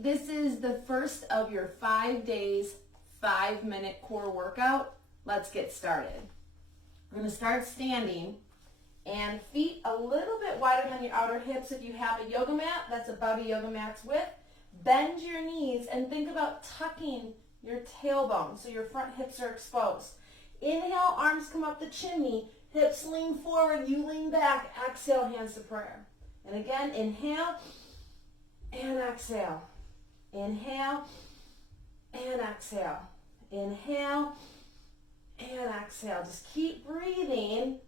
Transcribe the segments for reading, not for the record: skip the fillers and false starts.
this is the first of your 5 days, 5-minute core workout. Let's get started. We're going to start standing and feet a little bit wider than your outer hips. If you have a yoga mat, that's about a yoga mat's width. Bend your knees and think about tucking your tailbone so your front hips are exposed. Inhale, arms come up the chimney, hips lean forward, you lean back, exhale, hands to prayer. And again, inhale and exhale. Inhale and exhale. Inhale and exhale. Just keep breathing.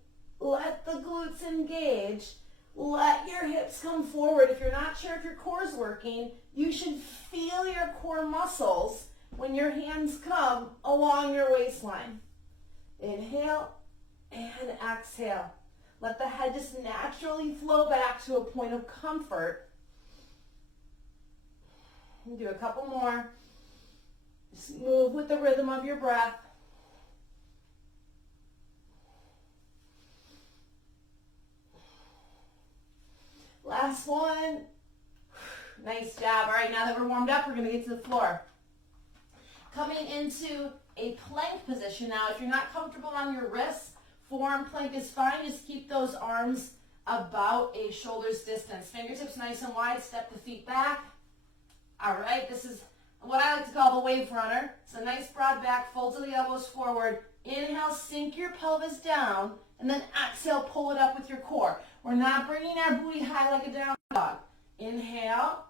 Let the glutes engage. Let your hips come forward. If you're not sure if your core is working, you should feel your core muscles when your hands come along your waistline. Inhale and exhale. Let the head just naturally flow back to a point of comfort. Do a couple more. Just move with the rhythm of your breath. Last one. Nice job. All right, now that we're warmed up, we're going to get to the floor. Coming into a plank position. Now, if you're not comfortable on your wrists, forearm plank is fine. Just keep those arms about a shoulder's distance. Fingertips nice and wide. Step the feet back. All right, this is what I like to call the wave runner. It's a nice broad back, fold to the elbows forward. Inhale, sink your pelvis down, and then exhale, pull it up with your core. We're not bringing our booty high like a down dog. Inhale,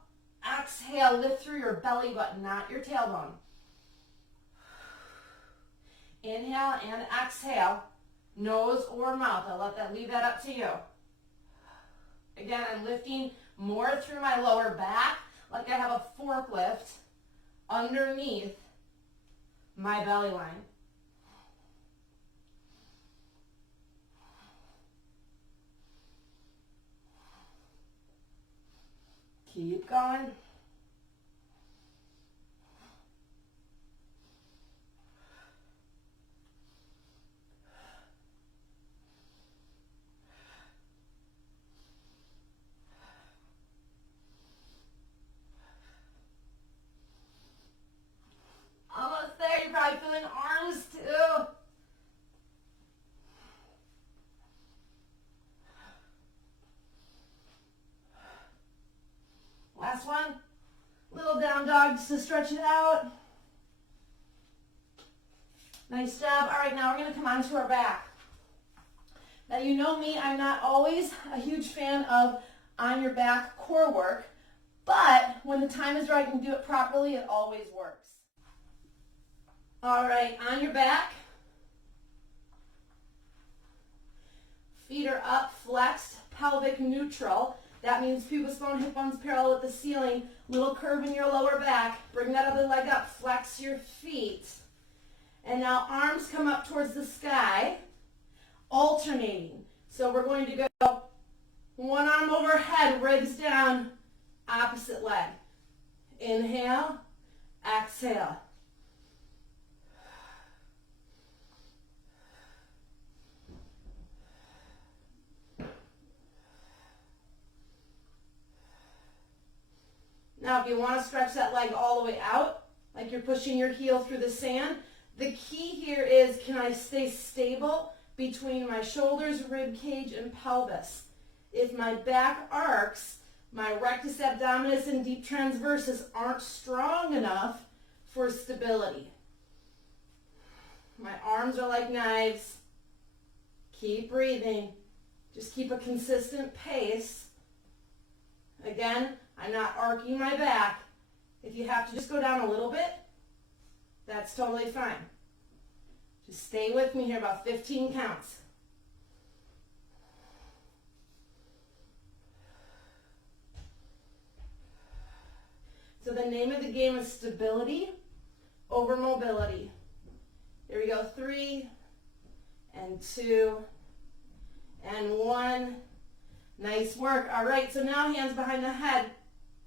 exhale, lift through your belly button, not your tailbone. Inhale and exhale, nose or mouth. I'll leave that up to you. Again, I'm lifting more through my lower back, like I have a forklift underneath my belly line. Keep going. Almost there. You're probably feeling arms too. Last one. Little down dog just to stretch it out. Nice job. All right, now we're going to come onto our back. Now you know me, I'm not always a huge fan of on your back core work, but when the time is right and you do it properly, it always works. All right, on your back. Feet are up, flexed, pelvic neutral. That means pubic bone, hip bones parallel with the ceiling. Little curve in your lower back. Bring that other leg up. Flex your feet. And now arms come up towards the sky, alternating. So we're going to go one arm overhead, ribs down, opposite leg. Inhale, exhale. Now, if you want to stretch that leg all the way out, like you're pushing your heel through the sand, the key here is, can I stay stable between my shoulders, rib cage, and pelvis? If my back arcs, my rectus abdominis and deep transversus aren't strong enough for stability. My arms are like knives. Keep breathing. Just keep a consistent pace. Again, I'm not arcing my back. If you have to just go down a little bit, that's totally fine. Just stay with me here, about 15 counts. So the name of the game is stability over mobility. Here we go, 3 and 2 and 1. Nice work. All right, so now hands behind the head.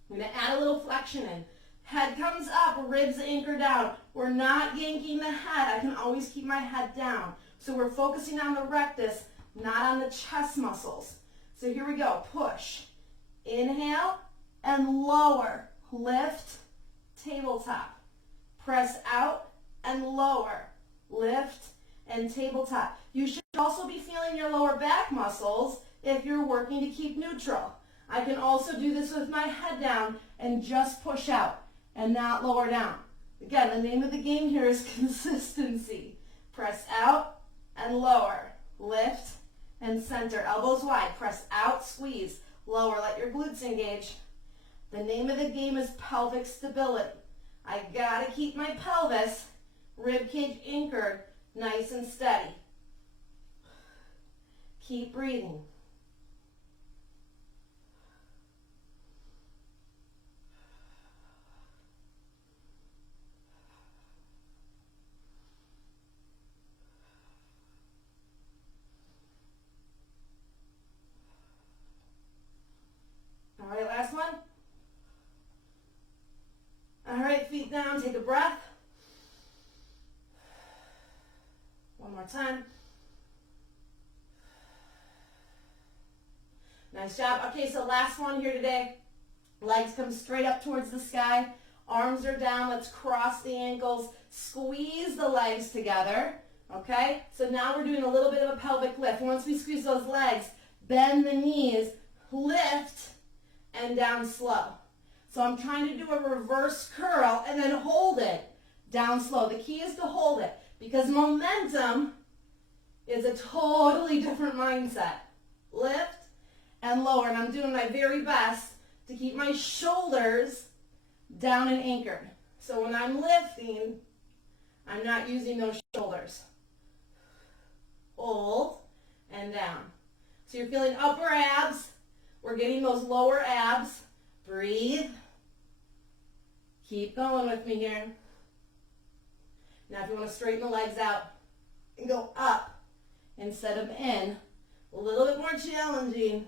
I'm going to add a little flexion in. Head comes up, ribs anchor down. We're not yanking the head. I can always keep my head down. So we're focusing on the rectus, not on the chest muscles. So here we go. Push. Inhale and lower. Lift tabletop. Press out and lower. Lift and tabletop. You should also be feeling your lower back muscles if you're working to keep neutral. I can also do this with my head down and just push out and not lower down. Again, the name of the game here is consistency. Press out and lower. Lift and center. Elbows wide. Press out, squeeze. Lower, let your glutes engage. The name of the game is pelvic stability. I gotta keep my pelvis, rib cage anchored, nice and steady. Keep breathing. All right, last one. All right, feet down, take a breath. One more time. Nice job. Okay, so last one here today. Legs come straight up towards the sky. Arms are down. Let's cross the ankles. Squeeze the legs together. Okay? So now we're doing a little bit of a pelvic lift. Once we squeeze those legs, bend the knees, lift, and down slow. So I'm trying to do a reverse curl and then hold it down slow. The key is to hold it because momentum is a totally different mindset. Lift and lower. And I'm doing my very best to keep my shoulders down and anchored. So when I'm lifting, I'm not using those shoulders. Hold and down. So you're feeling upper abs. We're getting those lower abs. Breathe. Keep going with me here. Now if you want to straighten the legs out and go up instead of in, a little bit more challenging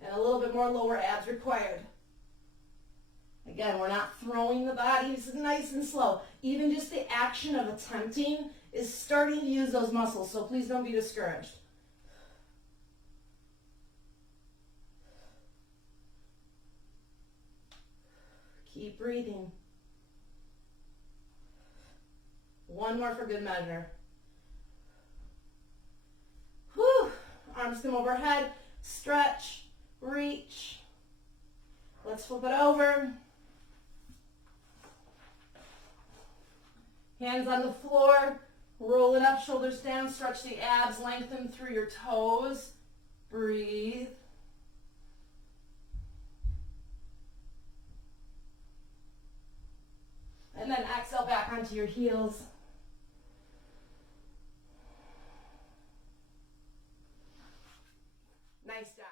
and a little bit more lower abs required. Again, we're not throwing the body. This is nice and slow. Even just the action of attempting is starting to use those muscles, so please don't be discouraged. Keep breathing. One more for good measure. Whew. Arms come overhead. Stretch. Reach. Let's flip it over. Hands on the floor. Roll it up, shoulders down. Stretch the abs. Lengthen through your toes. Breathe. And then exhale back onto your heels. Nice job.